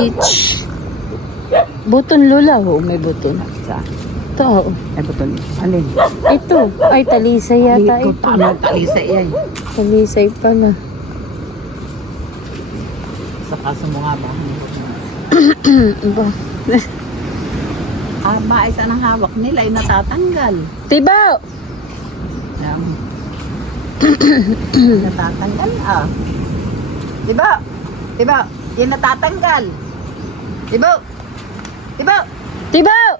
Beach. Buton lula, oh, may buton. Sa? Ito, oh. Ay, buton. Alin? Ito. Ay, talisay yata ito. Tama, talisa yan. Talisay pala. Sa kaso mo nga ba? Ba? Maisa ng hawak nila ay natatanggal. Tibaw! Yan. Natatanggal ah. Diba? Diba? Yan natatanggal. Diba? Diba? Tibaw!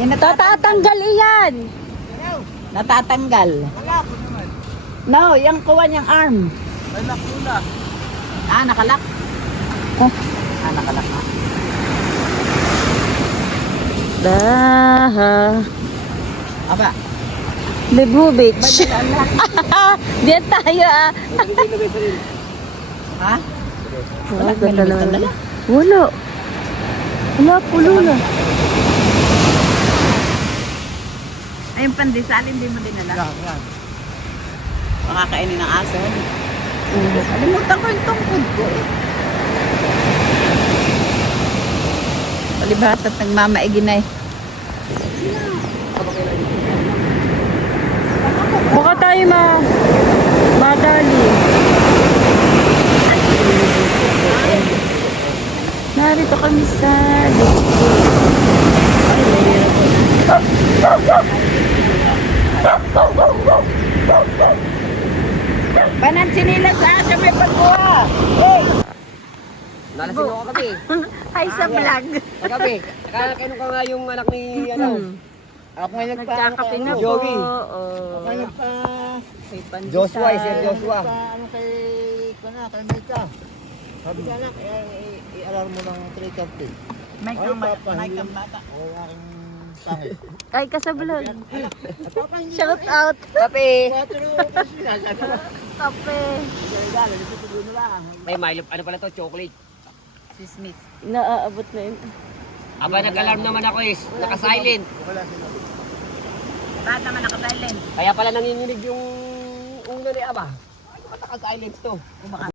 Yan Tatatanggal iyan! Natatanggal. No, yung kuwan yung arm. Ay, nakula. Nakalak. Oh. Nakalak na. Daha. Aba. Lebu Beach. Badala. Diyan tayo ah. Ha? Wala, May ganda limit naman. na dala? Wala. Wala, pulo na. Ay, yung pandesal, hindi mo dinala. Yan. Makakainin ng aso. Kalimutan ko yung tungkod ko eh. Palibhas at nagmamaigi na eh. Baka tayo madali. Narito kami sa Banan sinila sa asa may pagkuha. Hey! Nalasin ako kagabi. Hi sa vlog. Kagabi. Kailan ka nga yung anak ni ano? Ako ngayon nagkakape na po. Joey. Oh. Ngayon pa. May pandesal. Joshua, Sir Joshua. Ano kay Mika? Sabi niya anak, i-alarm mo ng 3:30. May kang bata. O aking pangit. Ay, kasablog. Shout out. Kape. 4 kasi na. Kape. May Milo, ano pala to? Chocolate. Si Smith. Naaabot na yun. Aba, nag-alarm naman ako naka-silent. Wala sinabi. Bakit naman naka-silent? Kaya pala nanginginig yung ulo ni Aba. Ay, ba't naka-silent to? Kung baka